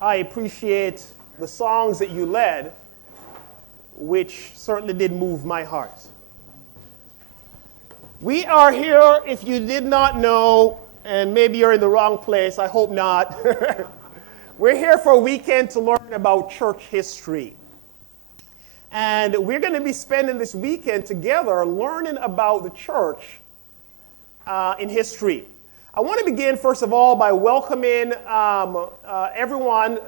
I appreciate the songs that you led, which certainly did move my heart. We are here, if you did not know, and maybe you're in the wrong place, I hope not. We're here for a weekend to learn about church history. And we're going to be spending this weekend together learning about the church in history. I want to begin, first of all, by welcoming everyone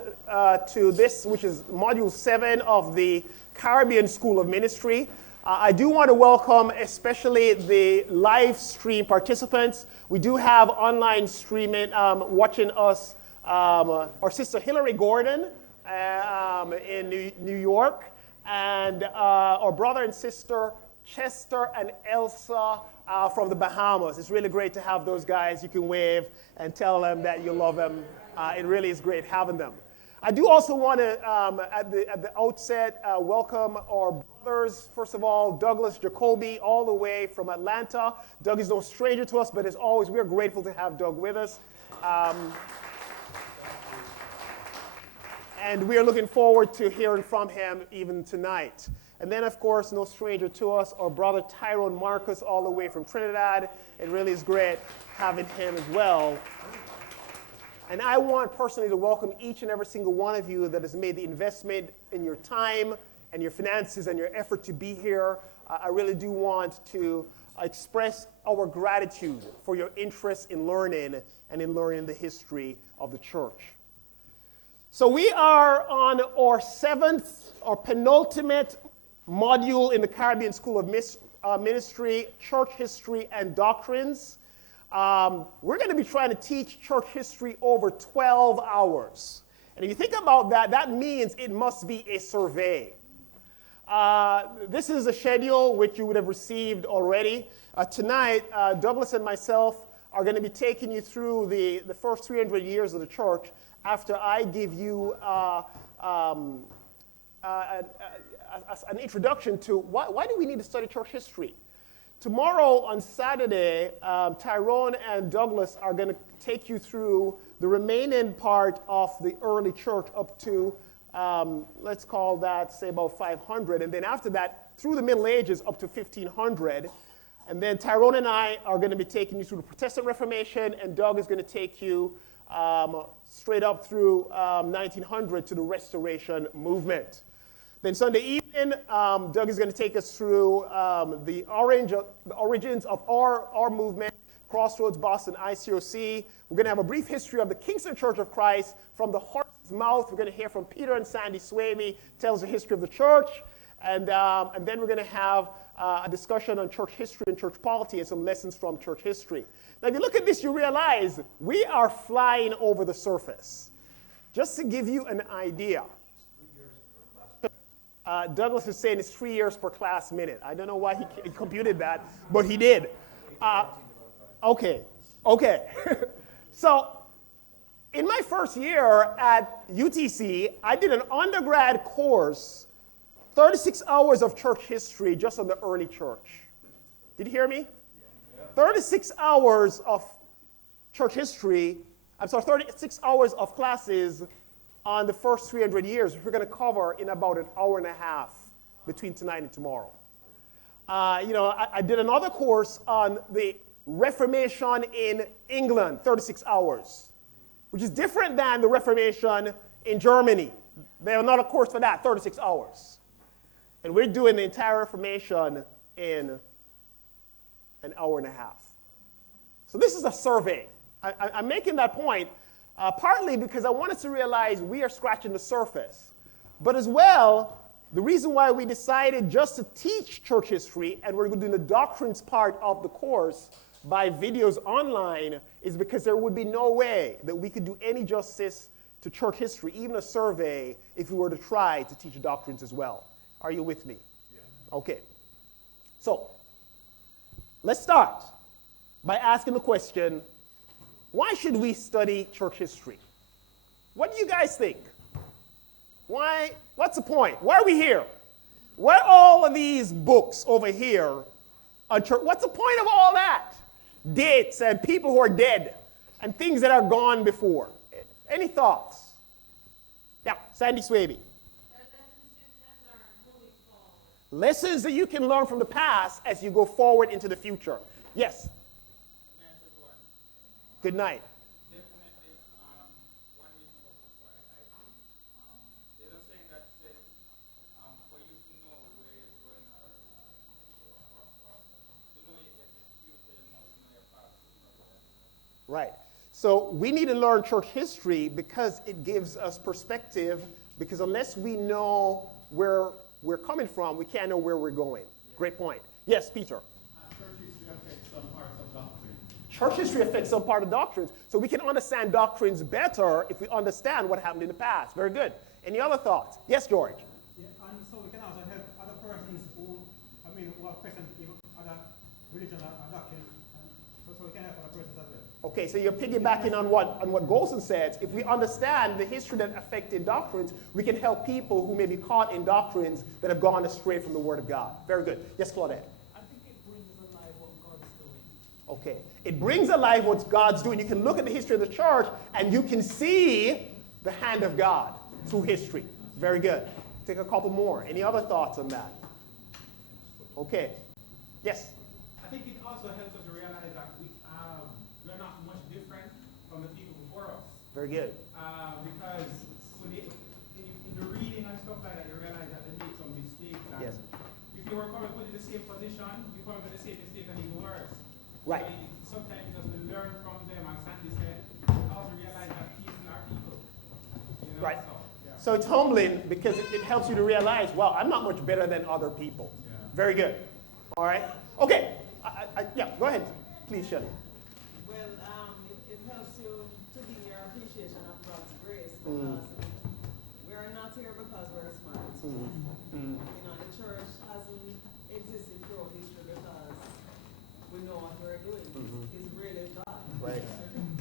to this, which is Module 7 of the Caribbean School of Ministry. I do want to welcome especially the live stream participants. We do have online streaming watching us, our sister Hillary Gordon in New York, and our brother and sister Chester and Elsa from the Bahamas. It's really great to have those guys. You can wave and tell them that you love them. It really is great having them. I do also want to, at the outset, welcome our brothers. First of all, Douglas Jacoby, all the way from Atlanta. Doug is no stranger to us, but as always, we are grateful to have Doug with us. And we are looking forward to hearing from him even tonight. And then, of course, no stranger to us, our brother Tyrone Marcus, all the way from Trinidad. It really is great having him as well. And I want personally to welcome each and every single one of you that has made the investment in your time and your finances and your effort to be here. I really do want to express our gratitude for your interest in learning and in learning the history of the church. So we are on our penultimate module in the Caribbean School of Ministry, Church History and Doctrines. We're going to be trying to teach church history over 12 hours. And if you think about that, that means it must be a survey. This is a schedule which you would have received already. Tonight, Douglas and myself are going to be taking you through the first 300 years of the church after I give you an introduction to why do we need to study church history. Tomorrow on Saturday, Tyrone and Douglas are going to take you through the remaining part of the early church up to, let's call that, say, about 500. And then after that, through the Middle Ages up to 1500. And then Tyrone and I are going to be taking you through the Protestant Reformation, and Doug is going to take you straight up through 1900 to the Restoration Movement. Then Sunday evening, Doug is going to take us through the origins of our movement, Crossroads, Boston, ICOC. We're going to have a brief history of the Kingston Church of Christ from the horse's mouth. We're going to hear from Peter and Sandy Swavey, tells the history of the church. And then we're going to have a discussion on church history and church polity and some lessons from church history. Now, if you look at this, you realize we are flying over the surface. Just to give you an idea, Douglas is saying it's 3 years per class minute. I don't know why he computed that, but he did. Okay. So in my first year at UTC, I did an undergrad course, 36 hours of church history just on the early church. Did you hear me? 36 hours of church history, 36 hours of classes on the first 300 years, which we're going to cover in about an hour and a half between tonight and tomorrow. I did another course on the Reformation in England, 36 hours, which is different than the Reformation in Germany. They have another course for that, 36 hours. And we're doing the entire Reformation in an hour and a half. So this is a survey. I'm making that point partly because I want us to realize we are scratching the surface. But as well, the reason why we decided just to teach church history, and we're doing the doctrines part of the course by videos online, is because there would be no way that we could do any justice to church history, even a survey, if we were to try to teach doctrines as well. Are you with me? Yeah. Okay. So, let's start by asking the question, why should we study church history? What do you guys think? Why? What's the point? Why are we here? What are all of these books over here on church? What's the point of all that? Dates and people who are dead and things that are gone before. Any thoughts? Sandy Swaby. Lessons that you can learn from the past as you go forward into the future. Yes. Good night. Right. So we need to learn church history because it gives us perspective, because unless we know where we're coming from, we can't know where we're going. Great point. Yes, Peter. Church history affects some parts of doctrine. Church history affects some part of doctrines. So we can understand doctrines better if we understand what happened in the past. Very good. Any other thoughts? Yes, George. Yeah, and so we can also help other persons who have questions, even other religions or doctrines, and so we can help other persons as well. Okay, so you're piggybacking on what Golson said. If we understand the history that affected doctrines, we can help people who may be caught in doctrines that have gone astray from the Word of God. Very good. Yes, Claudette. I think it brings alive what God's doing. Okay. It brings alive what God's doing. You can look at the history of the church and you can see the hand of God through history. Very good. Take a couple more. Any other thoughts on that? Okay. Yes. I think it also helps us to realize that we're not much different from the people before us. Very good. Because in the reading and stuff like that, you realize that they made some mistakes. And Yes. if you were probably put in the same position, you probably made the same mistake and even worse. Right. So sometimes just to learn from them, and Sandy said, also realize that people are people. You know? Right. So, So it's humbling because it helps you to realize, well, I'm not much better than other people. yeah. Very good. All right. Okay. Yeah, go ahead. Please, Shelley. Well, it helps you to be your appreciation of God's grace, because we are not here because we're smart. You know, the church hasn't existed throughout history because we know what we're doing. It's really God. Right.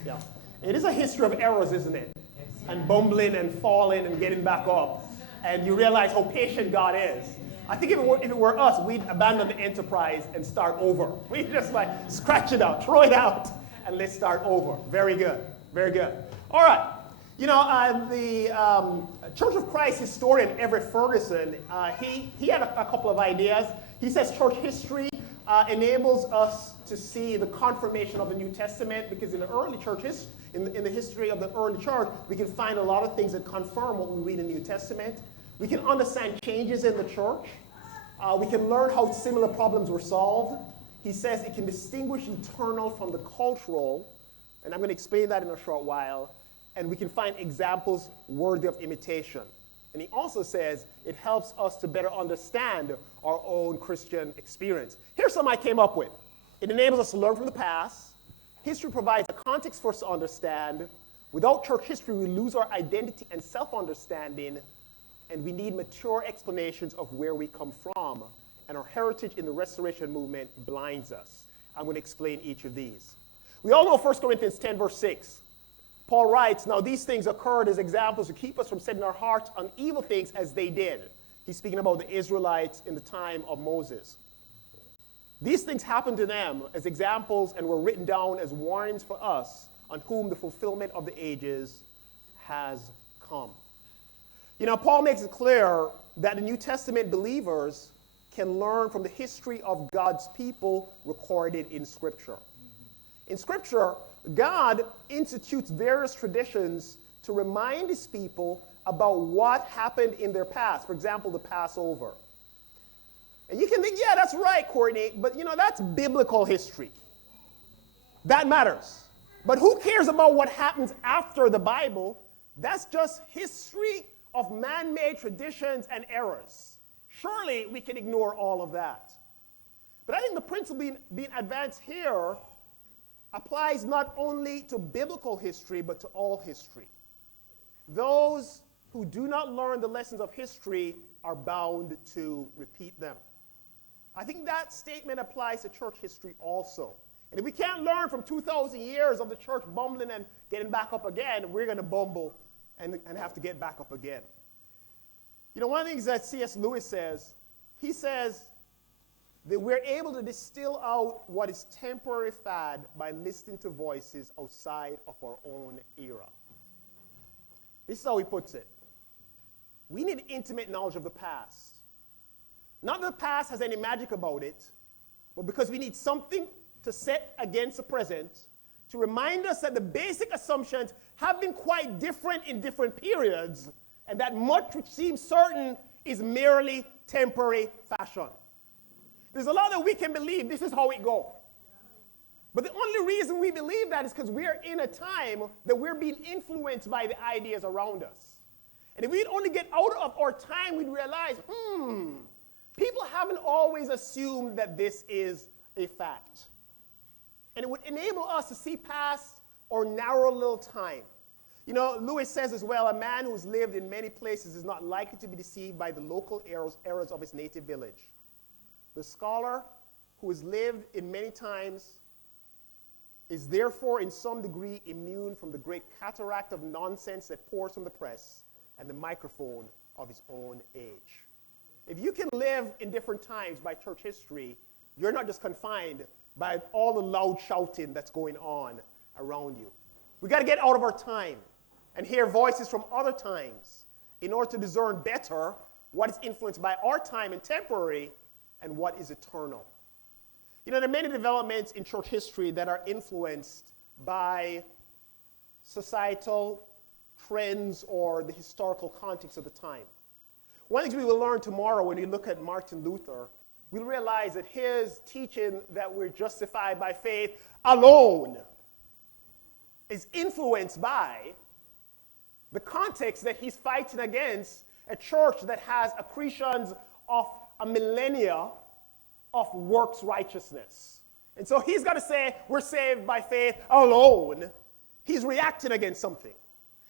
Yeah. It is a history of errors, isn't it? And bumbling and falling and getting back up. And you realize how patient God is. I think if it were us, we'd abandon the enterprise and start over. We'd just like scratch it out, throw it out, and let's start over. Very good. Very good. All right. You know, the Church of Christ historian Everett Ferguson, he had a couple of ideas. He says church history enables us to see the confirmation of the New Testament, because in the early churches, in the history of the early church, we can find a lot of things that confirm what we read in the New Testament. We can understand changes in the church. We can learn how similar problems were solved. He says it can distinguish eternal from the cultural, and I'm going to explain that in a short while. And we can find examples worthy of imitation. And he also says it helps us to better understand our own Christian experience. Here's some I came up with. It enables us to learn from the past. History provides a context for us to understand. Without church history, we lose our identity and self-understanding, and we need mature explanations of where we come from. And our heritage in the Restoration movement blinds us. I'm going to explain each of these. We all know 1 Corinthians 10, verse 6. Paul writes, now these things occurred as examples to keep us from setting our hearts on evil things as they did. He's speaking about the Israelites in the time of Moses. These things happened to them as examples and were written down as warnings for us, on whom the fulfillment of the ages has come. You know, Paul makes it clear that the New Testament believers can learn from the history of God's people recorded in Scripture. In Scripture, God institutes various traditions to remind his people about what happened in their past. For example, the Passover. And you can think, yeah, that's right, Courtney, but you know, that's biblical history. That matters. But who cares about what happens after the Bible? That's just history of man-made traditions and errors. Surely we can ignore all of that. But I think the principle being advanced here applies not only to biblical history, but to all history. Those who do not learn the lessons of history are bound to repeat them. I think that statement applies to church history also. And if we can't learn from 2,000 years of the church bumbling and getting back up again, we're going to bumble and have to get back up again. You know, one of the things that C.S. Lewis says, he says that we're able to distill out what is temporary fad by listening to voices outside of our own era. This is how he puts it. We need intimate knowledge of the past. Not that the past has any magic about it, but because we need something to set against the present to remind us that the basic assumptions have been quite different in different periods, and that much which seems certain is merely temporary fashion. There's a lot that we can believe this is how it goes. But the only reason we believe that is because we're in a time that we're being influenced by the ideas around us. And if we'd only get out of our time, we'd realize, people haven't always assumed that this is a fact. And it would enable us to see past our narrow little time. You know, Lewis says as well, a man who's lived in many places is not likely to be deceived by the local errors of his native village. The scholar who has lived in many times is therefore in some degree immune from the great cataract of nonsense that pours from the press and the microphone of his own age. If you can live in different times by church history, you're not just confined by all the loud shouting that's going on around you. We got to get out of our time and hear voices from other times in order to discern better what is influenced by our time and temporary and what is eternal. You know, there are many developments in church history that are influenced by societal trends or the historical context of the time. One of the things we will learn tomorrow when we look at Martin Luther, we'll realize that his teaching that we're justified by faith alone is influenced by the context that he's fighting against a church that has accretions of a millennia of works righteousness. And so he's got to say, we're saved by faith alone. He's reacting against something.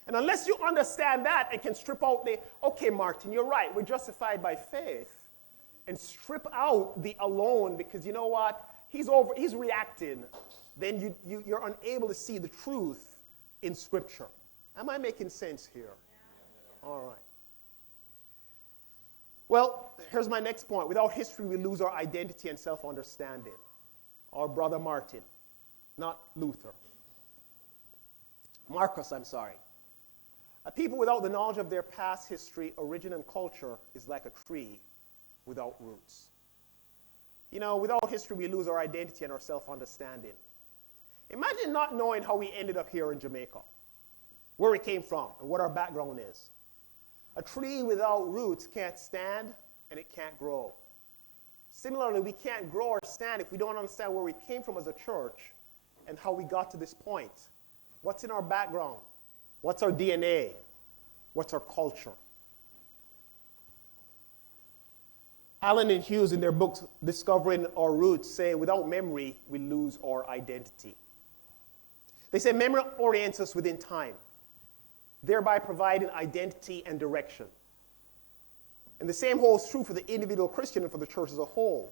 And unless you understand that and can strip out okay, Martin, you're right, we're justified by faith, and strip out the alone, because you know what? He's reacting, then you're unable to see the truth in Scripture. Am I making sense here? All right. Well, here's my next point. Without history, we lose our identity and self-understanding. Our brother Martin, not Luther. Marcus, I'm sorry. A people without the knowledge of their past history, origin, and culture is like a tree without roots. You know, without history, we lose our identity and our self-understanding. Imagine not knowing how we ended up here in Jamaica, where we came from, and what our background is. A tree without roots can't stand, and it can't grow. Similarly, we can't grow or stand if we don't understand where we came from as a church and how we got to this point. What's in our background? What's our DNA? What's our culture? Allen and Hughes, in their book, Discovering Our Roots, say, without memory, we lose our identity. They say memory orients us within time, thereby providing identity and direction. And the same holds true for the individual Christian and for the church as a whole.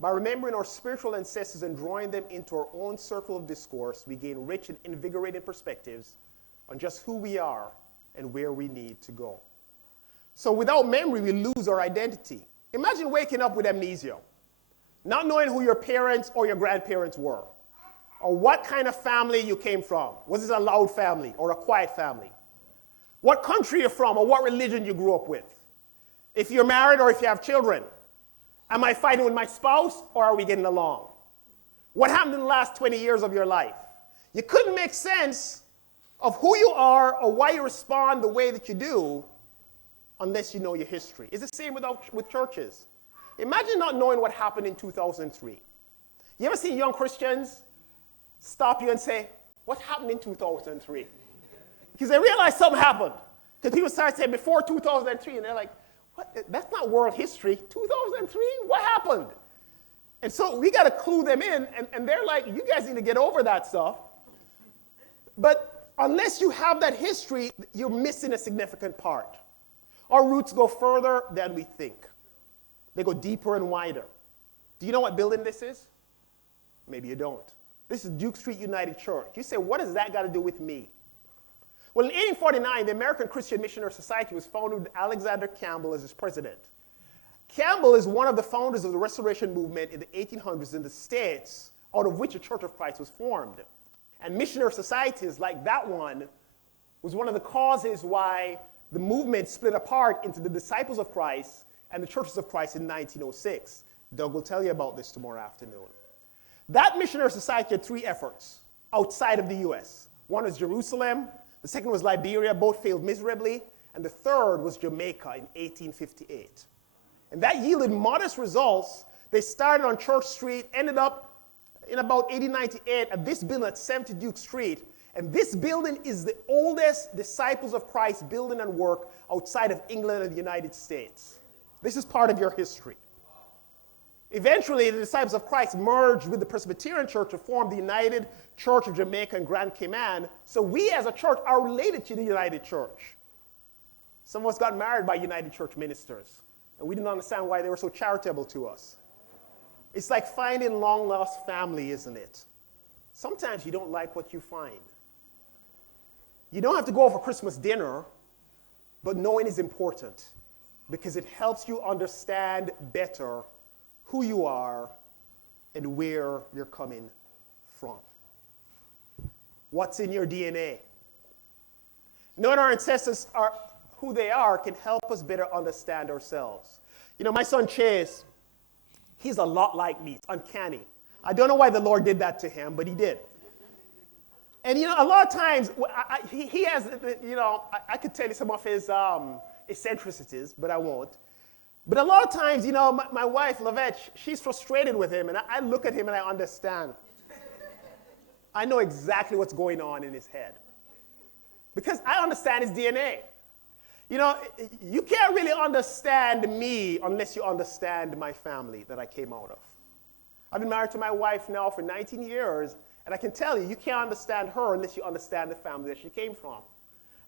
By remembering our spiritual ancestors and drawing them into our own circle of discourse, we gain rich and invigorating perspectives on just who we are and where we need to go. So without memory, we lose our identity. Imagine waking up with amnesia, not knowing who your parents or your grandparents were, or what kind of family you came from. Was this a loud family or a quiet family? What country you're from or what religion you grew up with? If you're married or if you have children. Am I fighting with my spouse or are we getting along? What happened in the last 20 years of your life? You couldn't make sense of who you are or why you respond the way that you do unless you know your history. It's the same with churches. Imagine not knowing what happened in 2003. You ever see young Christians stop you and say, what happened in 2003? Because they realize something happened. Because people start saying, before 2003, and they're like, what? That's not world history. 2003? What happened? And so we got to clue them in, and they're like, you guys need to get over that stuff. But unless you have that history, you're missing a significant part. Our roots go further than we think. They go deeper and wider. Do you know what building this is? Maybe you don't. This is Duke Street United Church. You say, what does that got to do with me? Well, in 1849, the American Christian Missionary Society was founded with Alexander Campbell as its president. Campbell is one of the founders of the Restoration Movement in the 1800s in the States, out of which the Church of Christ was formed. And missionary societies like that one was one of the causes why the movement split apart into the Disciples of Christ and the Churches of Christ in 1906. Doug will tell you about this tomorrow afternoon. That missionary society had 3 efforts outside of the U.S. One was Jerusalem, the second was Liberia, both failed miserably, and the third was Jamaica in 1858. And that yielded modest results. They started on Church Street, ended up in about 1898 at this building at 70 Duke Street. And this building is the oldest Disciples of Christ building and work outside of England and the United States. This is part of your history. Eventually, the Disciples of Christ merged with the Presbyterian Church to form the United Church of Jamaica and Grand Cayman. So we as a church are related to the United Church. Some of us got married by United Church ministers, and we didn't understand why they were so charitable to us. It's like finding long-lost family, isn't it? Sometimes you don't like what you find. You don't have to go for Christmas dinner, but knowing is important because it helps you understand better who you are and where you're coming from. What's in your DNA? Knowing our ancestors are who they are can help us better understand ourselves. You know, my son Chase, he's a lot like me. It's uncanny. I don't know why the Lord did that to him, but he did. And, you know, a lot of times, he has, you know, I could tell you some of his eccentricities, but I won't. But a lot of times, you know, my wife, Lavette, she's frustrated with him, and I look at him and I understand. I know exactly what's going on in his head. Because I understand his DNA. You know, you can't really understand me unless you understand my family that I came out of. I've been married to my wife now for 19 years, and I can tell you, you can't understand her unless you understand the family that she came from.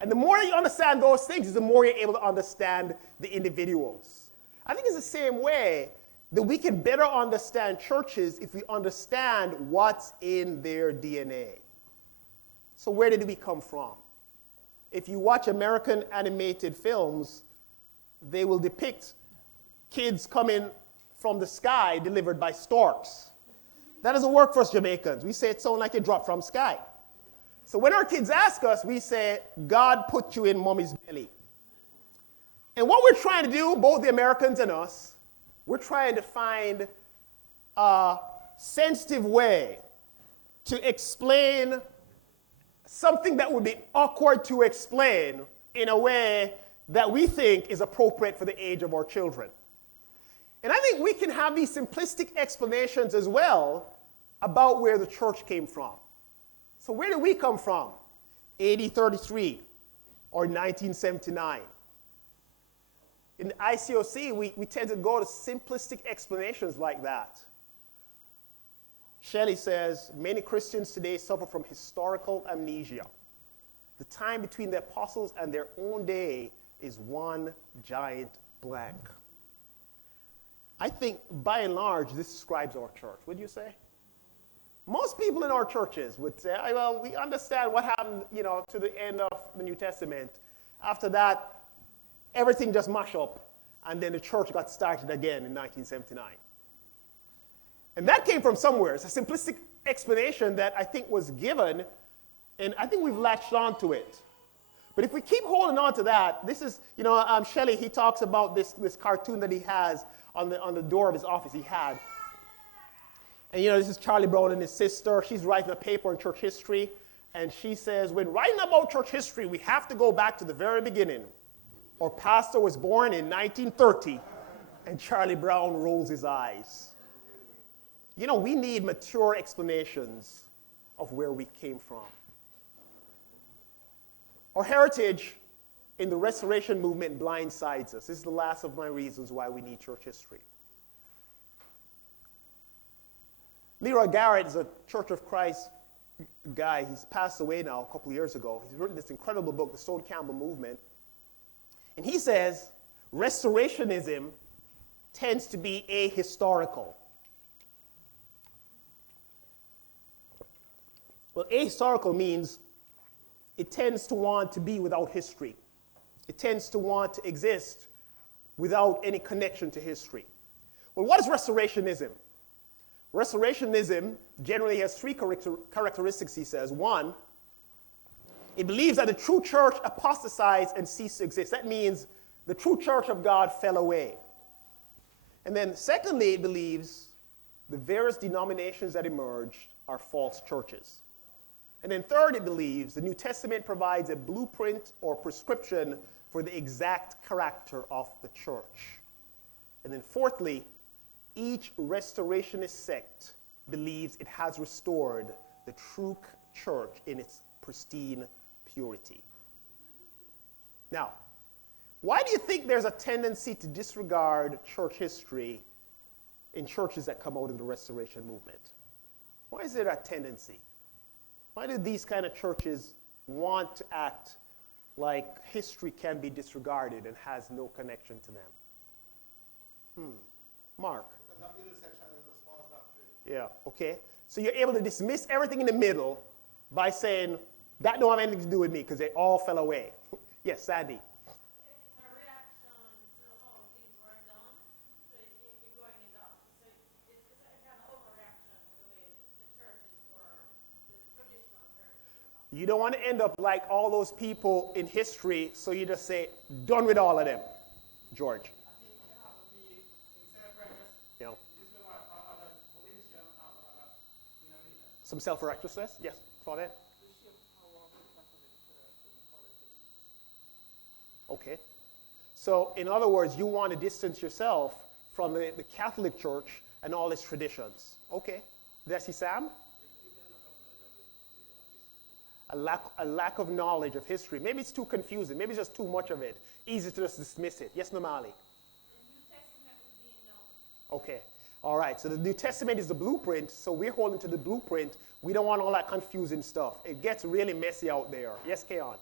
And the more you understand those things, the more you're able to understand the individuals. I think it's the same way that we can better understand churches if we understand what's in their DNA. So where did we come from? If you watch American animated films, they will depict kids coming from the sky delivered by storks. That doesn't work for us Jamaicans. We say it sounds like it dropped from sky. So when our kids ask us, we say, God put you in mommy's belly. And what we're trying to do, both the Americans and us, we're trying to find a sensitive way to explain something that would be awkward to explain in a way that we think is appropriate for the age of our children. And I think we can have these simplistic explanations as well about where the church came from. So where did we come from? AD 33 or 1979? In the ICOC, we tend to go to simplistic explanations like that. Shelley says, many Christians today suffer from historical amnesia. The time between the apostles and their own day is one giant blank. I think, by and large, this describes our church. Would you say? Most people in our churches would say, well, we understand what happened, you know, to the end of the New Testament. After that, everything just mashed up, and then the church got started again in 1979. And that came from somewhere. It's a simplistic explanation that I think was given, and I think we've latched on to it. But if we keep holding on to that, this is, you know, Shelley, he talks about this cartoon that he has on the door of his office he had. And, you know, this is Charlie Brown and his sister. She's writing a paper on church history, and she says, when writing about church history, we have to go back to the very beginning. Our pastor was born in 1930, and Charlie Brown rolls his eyes. You know, we need mature explanations of where we came from. Our heritage in the restoration movement blindsides us. This is the last of my reasons why we need church history. Leroy Garrett is a Church of Christ guy. He's passed away now a couple of years ago. He's written this incredible book, The Stone Campbell Movement. And he says restorationism tends to be ahistorical. Well, ahistorical means it tends to want to be without history. It tends to want to exist without any connection to history. Well, what is restorationism? Restorationism generally has three characteristics, he says. One, It believes that the true church apostatized and ceased to exist. That means the true church of God fell away. And then secondly, it believes the various denominations that emerged are false churches. And then third, it believes the New Testament provides a blueprint or prescription for the exact character of the church. And then fourthly, each restorationist sect believes it has restored the true church in its pristine purity. Now, why do you think there's a tendency to disregard church history in churches that come out of the Restoration movement? Why is there that tendency? Why do these kind of churches want to act like history can be disregarded and has no connection to them? Mark? Because that middle section is a false doctrine. Yeah, okay. So you're able to dismiss everything in the middle by saying, that don't have anything to do with me because they all fell away. Yes, Sandy. It's a reaction to how things were done. So you're going it up. So it's a kind of overreaction to the way the churches were, the traditional churches were. You don't want to end up like all those people in history, so you just say, done with all of them. George. I think it can also be self-righteous. You know, Disregard other religion and other denominations. some self-righteousness? Yes, Claudette? Okay. So, in other words, you want to distance yourself from the Catholic Church and all its traditions. Okay. Did I see Sam? A lack of knowledge of history. Maybe it's too confusing. Maybe it's just too much of it. Easy to just dismiss it. Yes, Namali? The New Testament would be no. Okay. All right. So the New Testament is the blueprint. So we're holding to the blueprint. We don't want all that confusing stuff. It gets really messy out there. Yes, Keon?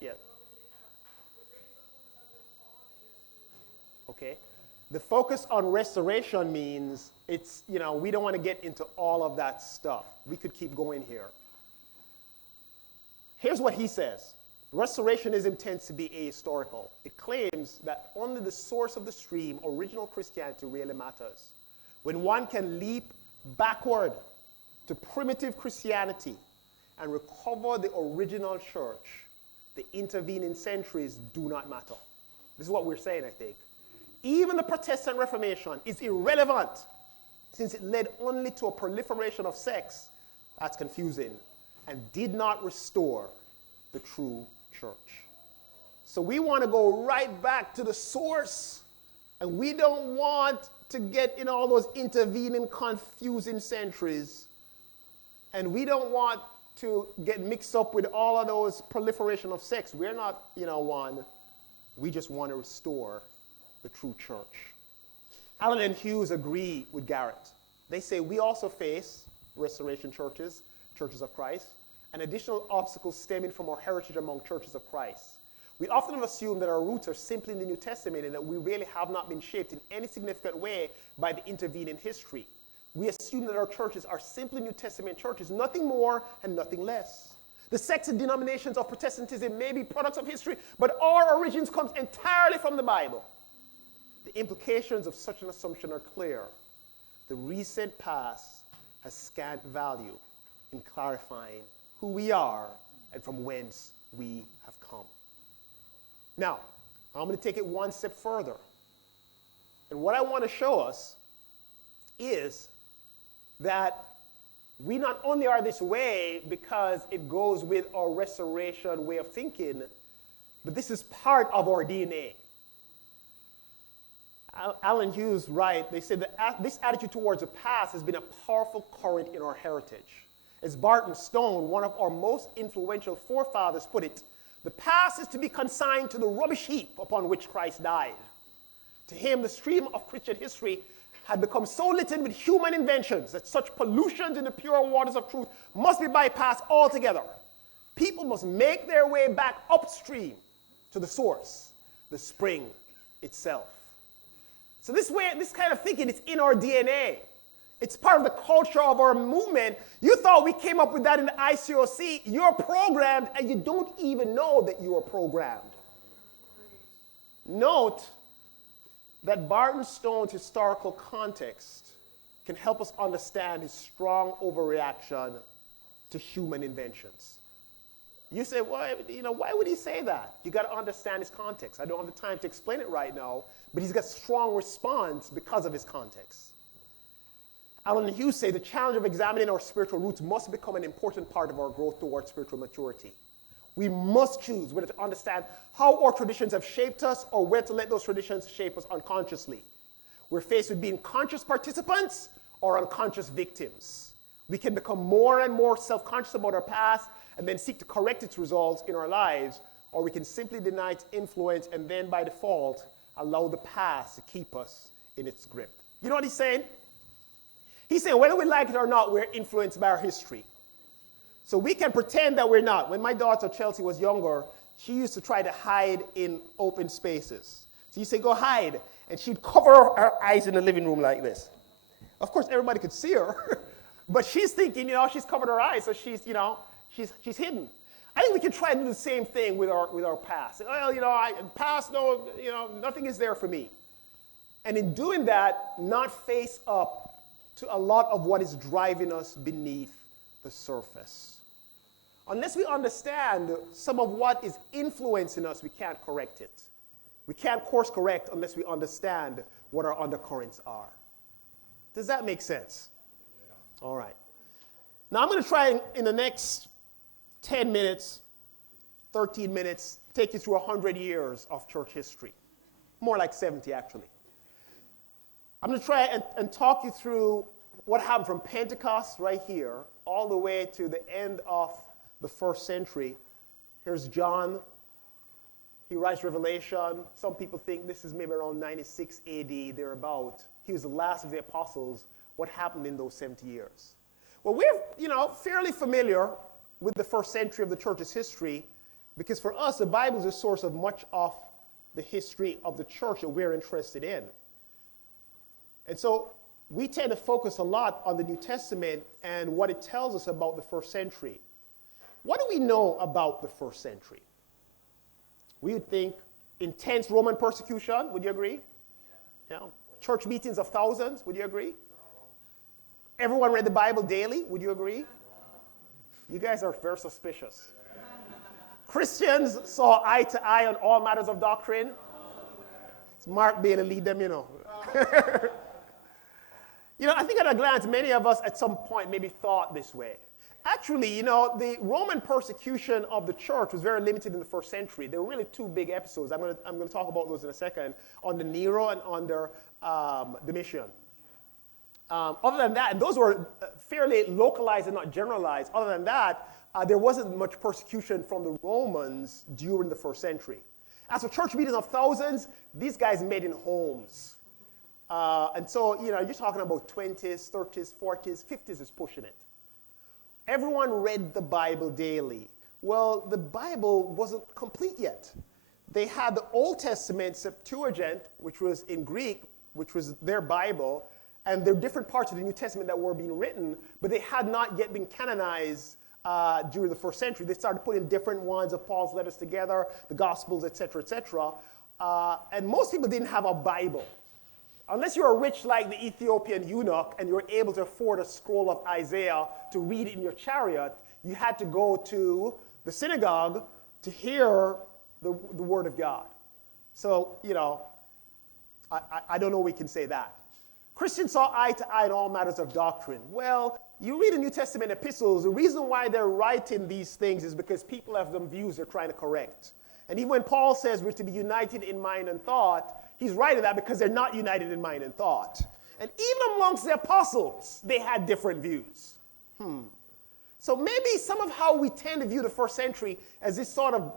Yeah. Okay. The focus on restoration means it's, we don't want to get into all of that stuff. We could keep going here. Here's what he says. Restorationism tends to be ahistorical. It claims that only the source of the stream, original Christianity, really matters. When one can leap backward to primitive Christianity and recover the original church, the intervening centuries do not matter. This is what we're saying, I think. Even the Protestant Reformation is irrelevant since it led only to a proliferation of sects, that's confusing, and did not restore the true church. So we want to go right back to the source, and we don't want to get in all those intervening, confusing centuries, and we don't want to get mixed up with all of those proliferation of sects. We're not, one. We just want to restore the true church. Allen and Hughes agree with Garrett. They say we also face restoration churches, churches of Christ, and additional obstacles stemming from our heritage among churches of Christ. We often assume that our roots are simply in the New Testament and that we really have not been shaped in any significant way by the intervening history. We assume that our churches are simply New Testament churches, nothing more and nothing less. The sects and denominations of Protestantism may be products of history, but our origins come entirely from the Bible. The implications of such an assumption are clear. The recent past has scant value in clarifying who we are and from whence we have come. Now, I'm going to take it one step further. And what I want to show us is that we not only are this way because it goes with our restoration way of thinking, but this is part of our DNA. Allen Hughes writes, they said that this attitude towards the past has been a powerful current in our heritage. As Barton Stone, one of our most influential forefathers, put it, the past is to be consigned to the rubbish heap upon which Christ died. To him, the stream of Christian history had become so littered with human inventions that such pollutions in the pure waters of truth must be bypassed altogether. People must make their way back upstream to the source, the spring itself. So this kind of thinking, it's in our DNA. It's part of the culture of our movement. You thought we came up with that in the ICOC. You're programmed, and you don't even know that you are programmed. Note that Barton Stone's historical context can help us understand his strong overreaction to human inventions. You say, well, why would he say that? You got to understand his context. I don't have the time to explain it right now, but he's got strong response because of his context. Alan Hughes said the challenge of examining our spiritual roots must become an important part of our growth towards spiritual maturity. We must choose whether to understand how our traditions have shaped us or whether to let those traditions shape us unconsciously. We're faced with being conscious participants or unconscious victims. We can become more and more self-conscious about our past and then seek to correct its results in our lives, or we can simply deny its influence and then by default allow the past to keep us in its grip. You know what he's saying? He's saying whether we like it or not, we're influenced by our history. So we can pretend that we're not. When my daughter Chelsea was younger, she used to try to hide in open spaces. So you say, go hide, and she'd cover her eyes in the living room like this. Of course, everybody could see her, but she's thinking, she's covered her eyes, so she's hidden. I think we can try to do the same thing with our past. Well, past, no, nothing is there for me. And in doing that, not face up to a lot of what is driving us beneath the surface. Unless we understand some of what is influencing us, we can't correct it. We can't course correct unless we understand what our undercurrents are. Does that make sense? Yeah. All right. Now I'm going to try in the next 10 minutes, 13 minutes, take you through 100 years of church history. More like 70, actually. I'm going to try and talk you through what happened from Pentecost right here all the way to the end of the first century. Here's John. He writes Revelation. Some people think this is maybe around 96 AD, thereabout. He was the last of the apostles. What happened in those 70 years? Well, we're, fairly familiar with the first century of the church's history because for us, the Bible is a source of much of the history of the church that we're interested in. And so we tend to focus a lot on the New Testament and what it tells us about the first century. What do we know about the first century? We would think intense Roman persecution, would you agree? Yeah. Church meetings of thousands, would you agree? Everyone read the Bible daily, would you agree? You guys are very suspicious. Christians saw eye to eye on all matters of doctrine. It's Mark being to lead them, I think at a glance, many of us at some point maybe thought this way. Actually, the Roman persecution of the church was very limited in the first century. There were really two big episodes. I'm going to talk about those in a second, under Nero and under Domitian. Other than that, and those were fairly localized and not generalized. Other than that, there wasn't much persecution from the Romans during the first century. As for church meetings of thousands, these guys met in homes. And so, you're talking about 20s, 30s, 40s, 50s is pushing it. Everyone read the Bible daily. Well, the Bible wasn't complete yet. They had the Old Testament Septuagint, which was in Greek, which was their Bible, and there are different parts of the New Testament that were being written, but they had not yet been canonized during the first century. They started putting different ones of Paul's letters together, the Gospels, etc., etc. And most people didn't have a Bible. Unless you're rich like the Ethiopian eunuch and you're able to afford a scroll of Isaiah to read in your chariot, you had to go to the synagogue to hear the word of God. So, I don't know we can say that. Christians saw eye to eye in all matters of doctrine. Well, you read the New Testament epistles, the reason why they're writing these things is because people have some views they're trying to correct. And even when Paul says we're to be united in mind and thought, he's writing that because they're not united in mind and thought. And even amongst the apostles, they had different views. So maybe some of how we tend to view the first century as this sort of,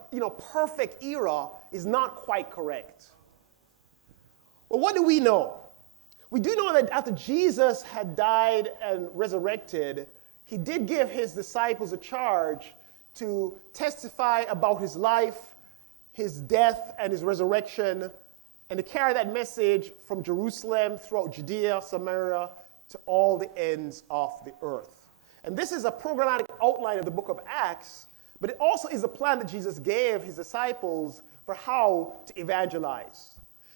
perfect era is not quite correct. Well, what do we know? We do know that after Jesus had died and resurrected, he did give his disciples a charge to testify about his life, his death, and his resurrection, and to carry that message from Jerusalem throughout Judea, Samaria, to all the ends of the earth. And this is a programmatic outline of the book of Acts, but it also is a plan that Jesus gave his disciples for how to evangelize.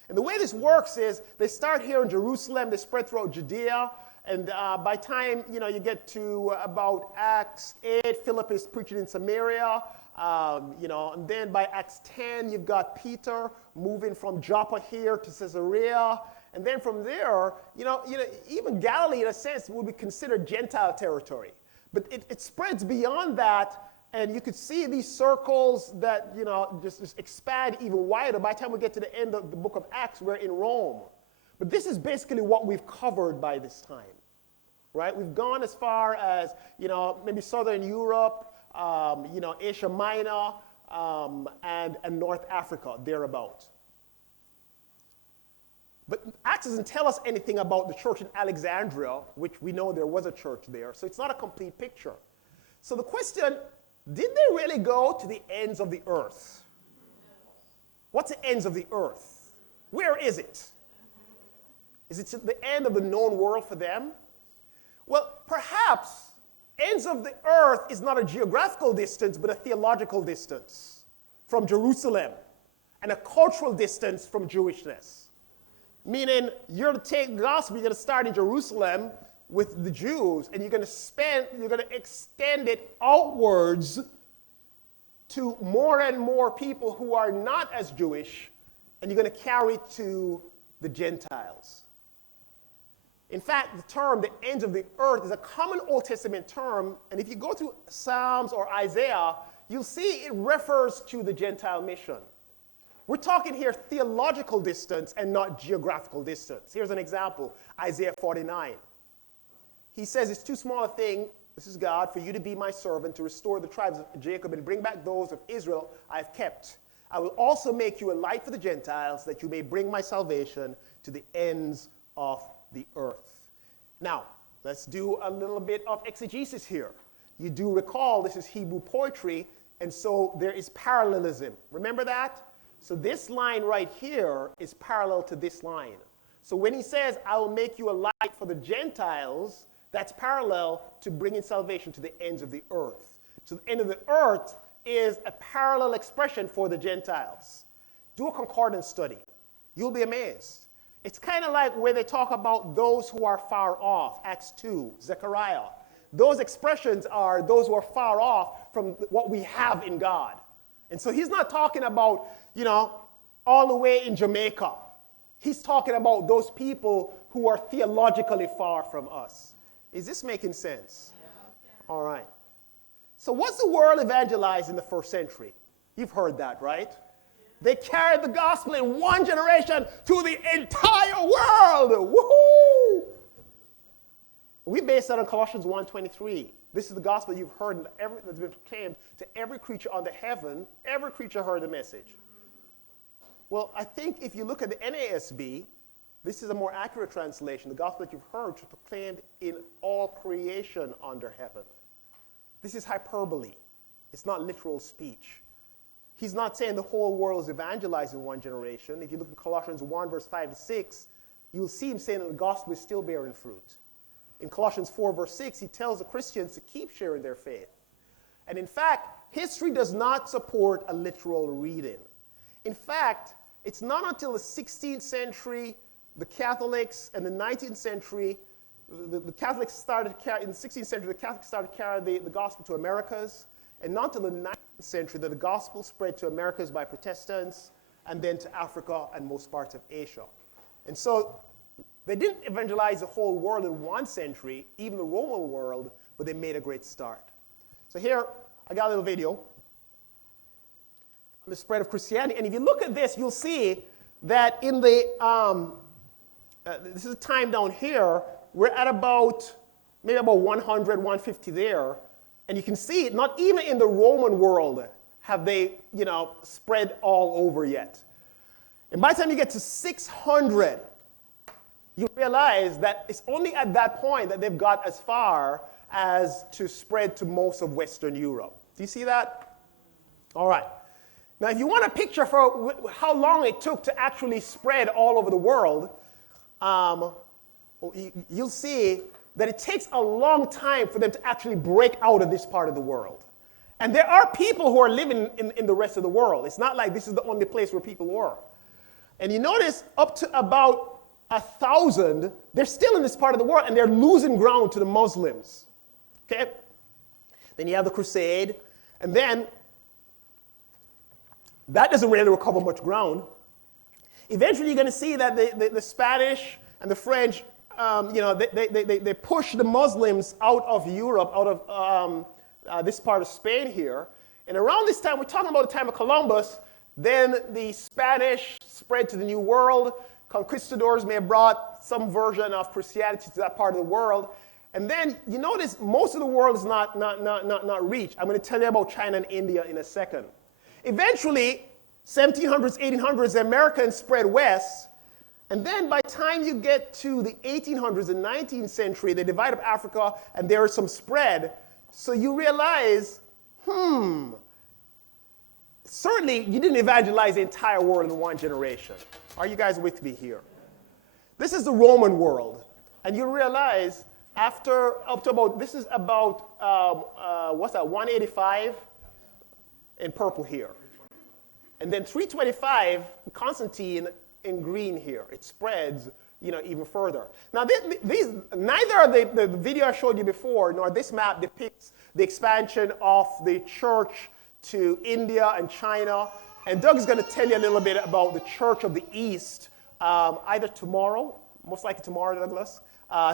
And the way this works is they start here in Jerusalem, they spread throughout Judea, And by time, you get to about Acts 8, Philip is preaching in Samaria. And then by Acts 10, you've got Peter moving from Joppa here to Caesarea. And then from there, even Galilee, in a sense, will be considered Gentile territory. But it spreads beyond that, and you could see these circles that, just expand even wider. By the time we get to the end of the book of Acts, we're in Rome. But this is basically what we've covered by this time, right? We've gone as far as, maybe Southern Europe, Asia Minor, and North Africa, thereabout. But Acts doesn't tell us anything about the church in Alexandria, which we know there was a church there, so it's not a complete picture. So the question, did they really go to the ends of the earth? What's the ends of the earth? Where is it? Is it to the end of the known world for them? Well, perhaps ends of the earth is not a geographical distance, but a theological distance from Jerusalem and a cultural distance from Jewishness. Meaning, you're going to take the gospel, you're going to start in Jerusalem with the Jews, and you're going to extend it outwards to more and more people who are not as Jewish, and you're going to carry it to the Gentiles. In fact, the term, the ends of the earth, is a common Old Testament term, and if you go through Psalms or Isaiah, you'll see it refers to the Gentile mission. We're talking here theological distance and not geographical distance. Here's an example, Isaiah 49. He says, it's too small a thing, this is God, for you to be my servant, to restore the tribes of Jacob and bring back those of Israel I've kept. I will also make you a light for the Gentiles, that you may bring my salvation to the ends of the earth. Now, let's do a little bit of exegesis here. You do recall this is Hebrew poetry, and so there is parallelism. Remember that? So this line right here is parallel to this line. So when he says, I will make you a light for the Gentiles, that's parallel to bringing salvation to the ends of the earth. So the end of the earth is a parallel expression for the Gentiles. Do a concordance study. You'll be amazed. It's kind of like where they talk about those who are far off, Acts 2, Zechariah. Those expressions are those who are far off from what we have in God. And so he's not talking about, all the way in Jamaica. He's talking about those people who are theologically far from us. Is this making sense? All right. So what's the world evangelized in the first century? You've heard that, right? They carried the gospel in one generation to the entire world. Woohoo! We base that on Colossians 1:23. This is the gospel you've heard that's been proclaimed to every creature under heaven. Every creature heard the message. Well, I think if you look at the NASB, this is a more accurate translation. The gospel that you've heard was proclaimed in all creation under heaven. This is hyperbole. It's not literal speech. He's not saying the whole world is evangelized in one generation. If you look at Colossians 1, verse 5 to 6, you'll see him saying that the gospel is still bearing fruit. In Colossians 4, verse 6, he tells the Christians to keep sharing their faith. And in fact, history does not support a literal reading. In fact, it's not until the 16th century, the Catholics, and the 19th century, the Catholics started in the 16th century, the Catholics started carrying the gospel to Americas, and not until the 19th century that the gospel spread to Americas by Protestants, and then to Africa and most parts of Asia. And so they didn't evangelize the whole world in one century, even the Roman world, but they made a great start. So here, I got a little video on the spread of Christianity. And if you look at this, you'll see that in the, this is a time down here, we're at maybe about 100, 150 there. And you can see, not even in the Roman world have they, spread all over yet. And by the time you get to 600, you realize that it's only at that point that they've got as far as to spread to most of Western Europe. Do you see that? All right. Now, if you want a picture for how long it took to actually spread all over the world, you'll see that it takes a long time for them to actually break out of this part of the world. And there are people who are living in the rest of the world. It's not like this is the only place where people were. And you notice up to about 1,000, they're still in this part of the world, and they're losing ground to the Muslims. Okay? Then you have the crusade, and then that doesn't really recover much ground. Eventually, you're going to see that the Spanish and the French, they push the Muslims out of Europe, out of this part of Spain here. And around this time, we're talking about the time of Columbus, then the Spanish spread to the New World. Conquistadors may have brought some version of Christianity to that part of the world. And then you notice most of the world is not reached. I'm going to tell you about China and India in a second. Eventually, 1700s, 1800s, the Americans spread west. And then by the time you get to the 1800s and 19th century, they divide up Africa and there is some spread. So you realize, certainly you didn't evangelize the entire world in one generation. Are you guys with me here? This is the Roman world. And you realize after up to about, this is about, 185 in purple here. And then 325, Constantine in green here. It spreads, even further. Now, neither the video I showed you before nor this map depicts the expansion of the church to India and China. And Doug is going to tell you a little bit about the Church of the East either tomorrow, most likely tomorrow, Douglas.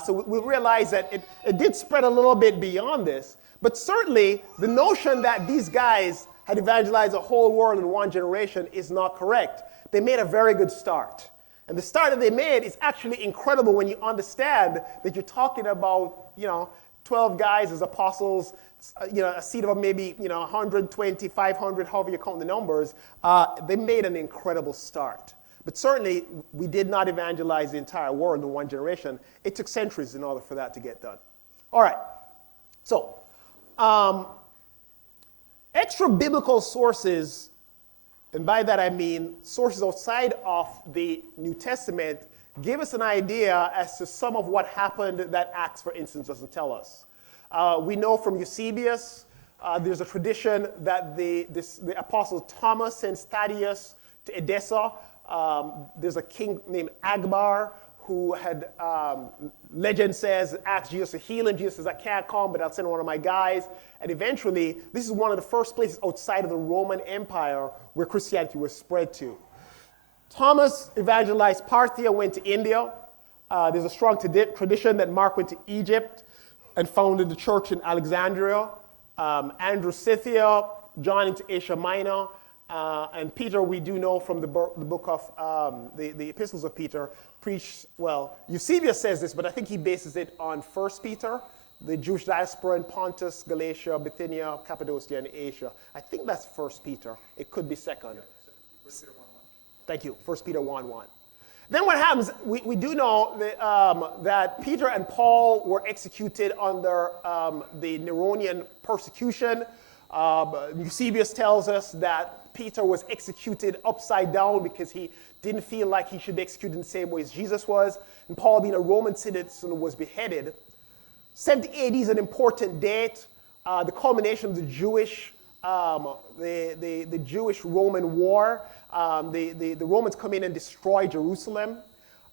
So we'll realize that it did spread a little bit beyond this. But certainly, the notion that these guys had evangelized the whole world in one generation is not correct. They made a very good start. And the start that they made is actually incredible when you understand that you're talking about, 12 guys as apostles, a seed of maybe, 120, 500, however you count the numbers. They made an incredible start. But certainly, we did not evangelize the entire world in one generation. It took centuries in order for that to get done. All right. So, extra biblical sources, and by that I mean sources outside of the New Testament, give us an idea as to some of what happened that Acts, for instance, doesn't tell us. We know from Eusebius, there's a tradition that the apostle Thomas sends Thaddeus to Edessa. There's a king named Agbar who had, legend says, asked Jesus to heal him. Jesus says, I can't come, but I'll send one of my guys. And eventually, this is one of the first places outside of the Roman Empire where Christianity was spread to. Thomas evangelized Parthia, went to India. There's a strong tradition that Mark went to Egypt and founded the church in Alexandria. Andrew, Scythia, John into Asia Minor. And Peter, we do know from the book of the epistles of Peter, preached, Eusebius says this, but I think he bases it on 1 Peter, the Jewish diaspora in Pontus, Galatia, Bithynia, Cappadocia, and Asia. I think that's 1 Peter. It could be 2nd. Thank you, 1 Peter 1:1. Then what happens, we do know that Peter and Paul were executed under the Neronian persecution. Eusebius tells us that Peter was executed upside down because he didn't feel like he should be executed in the same way as Jesus was. And Paul, being a Roman citizen, was beheaded. 70 AD is an important date, the culmination of the Jewish Roman war. The Romans come in and destroy Jerusalem.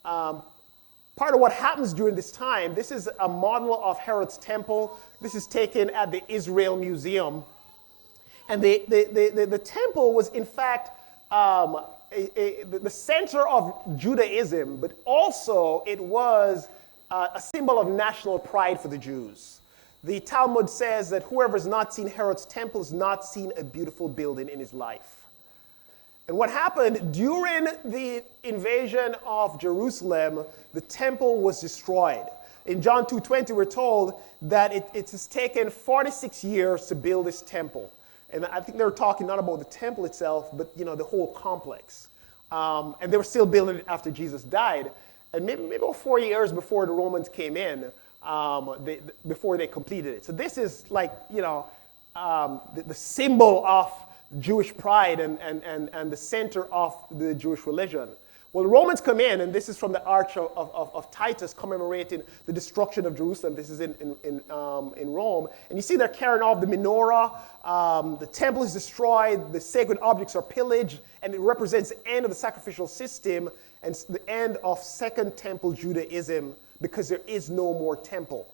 Part of what happens during this time, this is a model of Herod's temple. This is taken at the Israel Museum. And the temple was, in fact, the center of Judaism, but also it was a symbol of national pride for the Jews. The Talmud says that whoever has not seen Herod's temple has not seen a beautiful building in his life. And what happened during the invasion of Jerusalem, the temple was destroyed. In John 2:20, we're told that it has taken 46 years to build this temple. And I think they were talking not about the temple itself, but the whole complex. And they were still building it after Jesus died. And maybe about 4 years before the Romans came in, before they completed it. So this is like, the symbol of Jewish pride and the center of the Jewish religion. Well, the Romans come in, and this is from the Arch of Titus commemorating the destruction of Jerusalem. This is in Rome. And you see they're carrying off the menorah. The temple is destroyed. The sacred objects are pillaged, and it represents the end of the sacrificial system. and the end of Second Temple Judaism, because there is no more temple.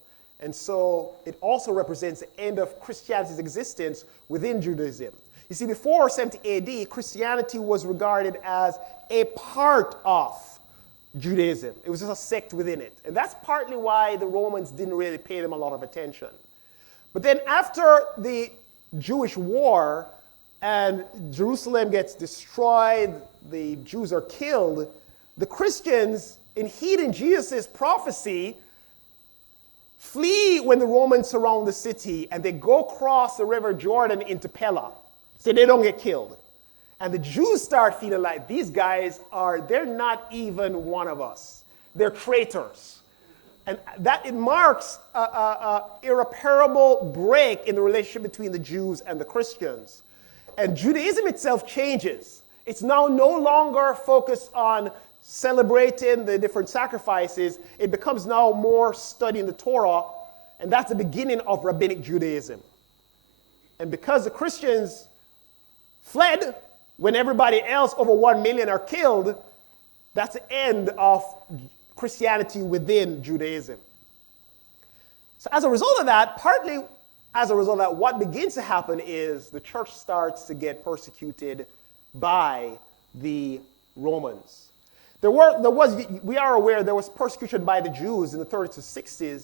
And so it also represents the end of Christianity's existence within Judaism. You see, before 70 AD, Christianity was regarded as a part of Judaism. It was just a sect within it. And that's partly why the Romans didn't really pay them a lot of attention. But then after the Jewish war and Jerusalem gets destroyed, the Jews are killed, the Christians, in heeding Jesus' prophecy, flee when the Romans surround the city, and they go across the river Jordan into Pella, so they don't get killed. And the Jews start feeling like these guys they're not even one of us. They're traitors. And that it marks an irreparable break in the relationship between the Jews and the Christians. And Judaism itself changes. It's now no longer focused on celebrating the different sacrifices. It becomes now more studying the Torah, and that's the beginning of rabbinic Judaism. And because the Christians fled when everybody else, over 1 million, are killed, that's the end of Christianity within Judaism. So as a result of that, partly as a result of that, what begins to happen is the church starts to get persecuted by the Romans. We are aware there was persecution by the Jews in the 30s to 60s.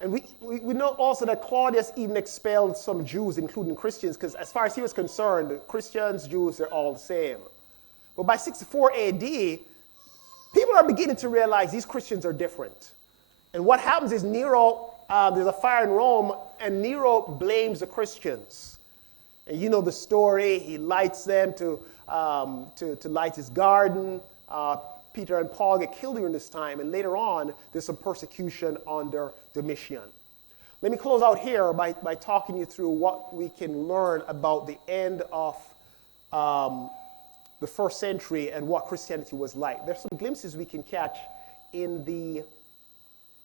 And we know also that Claudius even expelled some Jews, including Christians, because as far as he was concerned, Christians, Jews, they're all the same. But by 64 AD, people are beginning to realize these Christians are different. And what happens is Nero, there's a fire in Rome, and Nero blames the Christians. And you know the story. He lights them to light his garden. Peter and Paul get killed during this time, and later on, there's some persecution under Domitian. Let me close out here by talking you through what we can learn about the end of the first century and what Christianity was like. There's some glimpses we can catch in the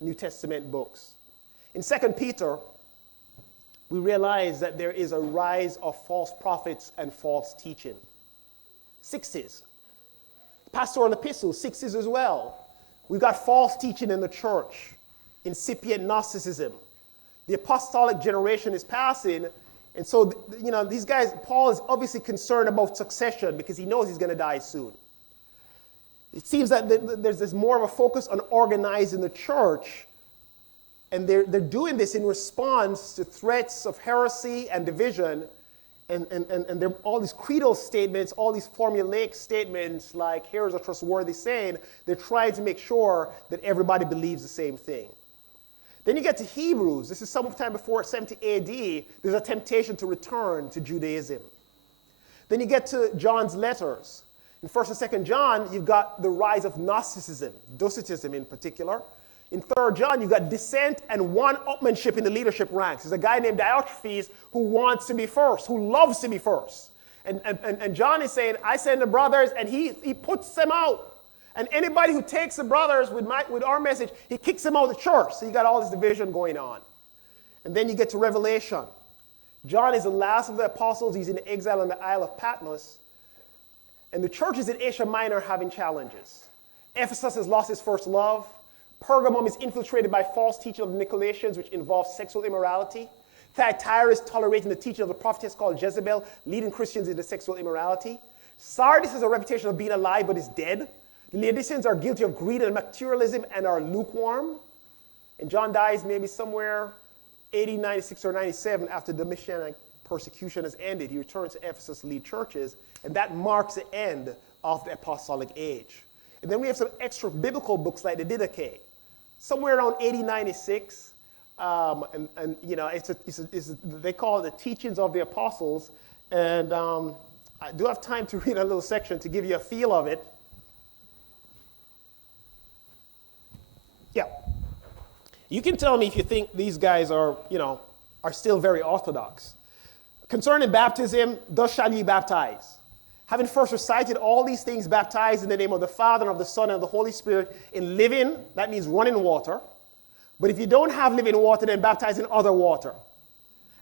New Testament books. In 2 Peter, we realize that there is a rise of false prophets and false teaching. 60s. Pastoral epistles, 60s as well. We've got false teaching in the church, incipient Gnosticism. The apostolic generation is passing, and so, these guys, Paul is obviously concerned about succession because he knows he's going to die soon. It seems that there's more of a focus on organizing the church, and they're doing this in response to threats of heresy and division. And there are all these creedal statements, all these formulaic statements like, here's a trustworthy saying. They're trying to make sure that everybody believes the same thing. Then you get to Hebrews. This is sometime before 70 AD. There's a temptation to return to Judaism. Then you get to John's letters. In 1st and 2nd John, you've got the rise of Gnosticism, Docetism in particular. In 3rd John, you've got dissent and one-upmanship in the leadership ranks. There's a guy named Diotrephes who wants to be first, who loves to be first. And John is saying, I send the brothers, and he puts them out. And anybody who takes the brothers with our message, he kicks them out of the church. So you got all this division going on. And then you get to Revelation. John is the last of the apostles. He's in exile on the Isle of Patmos. And the churches in Asia Minor are having challenges. Ephesus has lost its first love. Pergamum is infiltrated by false teaching of the Nicolaitans, which involves sexual immorality. Thyatira is tolerating the teaching of the prophetess called Jezebel, leading Christians into sexual immorality. Sardis has a reputation of being alive but is dead. The Laodiceans are guilty of greed and materialism and are lukewarm. And John dies maybe somewhere 80, 96, or 97 after the Domitian persecution has ended. He returns to Ephesus to lead churches, and that marks the end of the apostolic age. And then we have some extra biblical books like the Didache. Somewhere around 80, 96, they call it the Teachings of the Apostles. And I do have time to read a little section to give you a feel of it. Yeah. You can tell me if you think these guys are still very orthodox. Concerning baptism, thus shall ye baptize. Having first recited all these things, baptized in the name of the Father, and of the Son, and of the Holy Spirit, in living, that means running water. But if you don't have living water, then baptize in other water.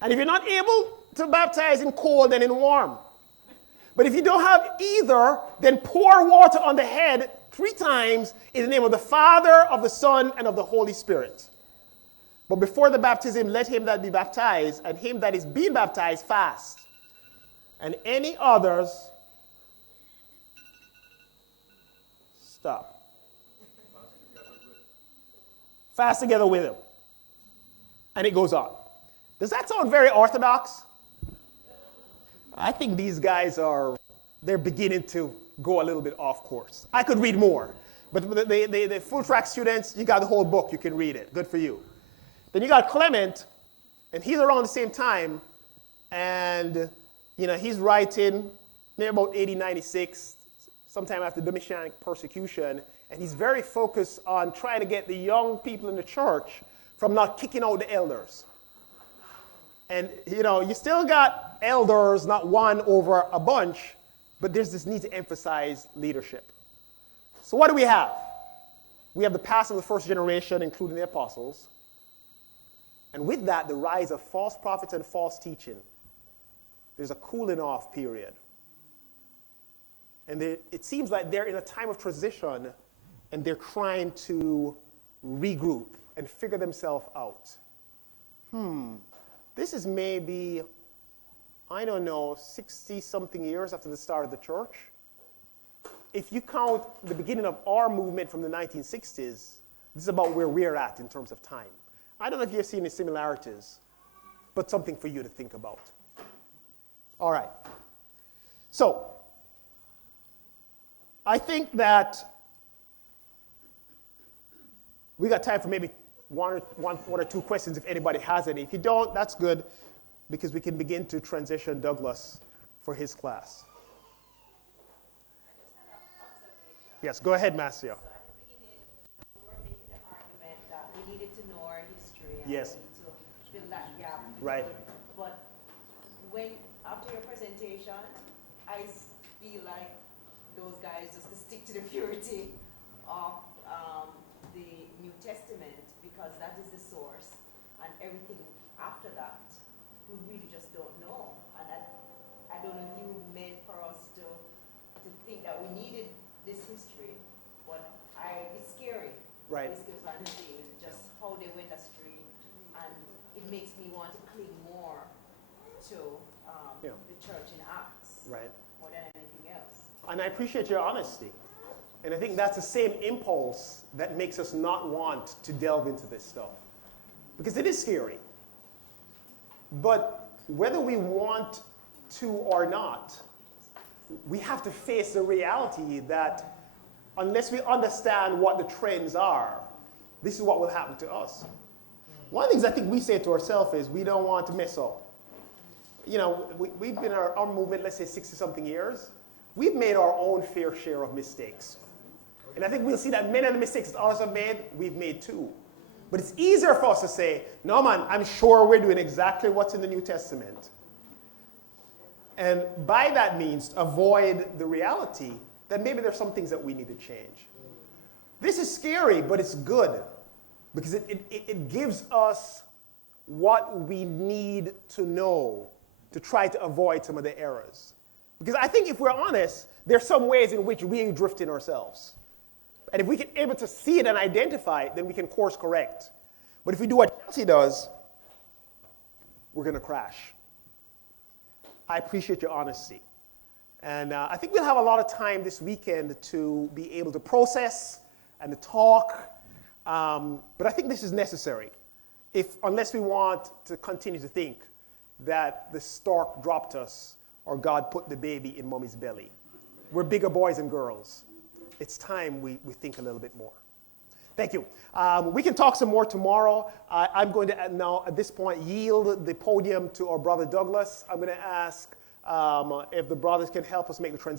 And if you're not able to baptize in cold, then in warm. But if you don't have either, then pour water on the head 3 times in the name of the Father, of the Son, and of the Holy Spirit. But before the baptism, let him that be baptized, and him that is being baptized fast. And any others, stop. Fast together with him. And it goes on. Does that sound very orthodox? I think these guys they're beginning to go a little bit off course. I could read more. But the full track students, you got the whole book. You can read it. Good for you. Then you got Clement, and he's around the same time. And, he's writing maybe about 80, 96, sometime after the Domitian persecution. And he's very focused on trying to get the young people in the church from not kicking out the elders. And, you still got elders, not one over a bunch, but there's this need to emphasize leadership. So what do we have? We have the past of the first generation, including the apostles. And with that, the rise of false prophets and false teaching. There's a cooling off period. And it seems like they're in a time of transition, and they're trying to regroup and figure themselves out. This is maybe, 60-something years after the start of the church. If you count the beginning of our movement from the 1960s, this is about where we're at in terms of time. I don't know if you've seen any similarities, but something for you to think about. All right. So, I think that we got time for maybe one or two questions if anybody has any. If you don't, that's good, because we can begin to transition Douglas for his class. Yes, go ahead, Marcia. So at the beginning, we were making the argument that we needed to know our history and Yes. we need to fill that gap. Right. But after your presentation, I feel like those guys just to stick to the purity of the New Testament, because that is the source, and everything after that, we really just don't know. And I don't know if you meant for us to think that we needed this history, but it's scary. Right. It's scary to see just how they went astray, and it makes me want to cling more to the church in Acts, Right. more than anything else. And I appreciate your honesty. And I think that's the same impulse that makes us not want to delve into this stuff. Because it is scary. But whether we want to or not, we have to face the reality that unless we understand what the trends are, this is what will happen to us. One of the things I think we say to ourselves is we don't want to mess up. We've been in our movement, let's say 60-something years. We've made our own fair share of mistakes. And I think we'll see that many of the mistakes that others have made, we've made too. But it's easier for us to say, no man, I'm sure we're doing exactly what's in the New Testament. And by that means, avoid the reality that maybe there's some things that we need to change. This is scary, but it's good. Because it gives us what we need to know to try to avoid some of the errors. Because I think if we're honest, there's some ways in which we drift in ourselves. And if we can able to see it and identify it, then we can course correct. But if we do what Chelsea does, we're going to crash. I appreciate your honesty. And I think we'll have a lot of time this weekend to be able to process and to talk. But I think this is necessary, unless we want to continue to think that the stork dropped us or God put the baby in mommy's belly. We're bigger boys and girls. It's time we think a little bit more. Thank you. We can talk some more tomorrow. I'm going to now, at this point, yield the podium to our brother Douglas. I'm going to ask if the brothers can help us make the transition.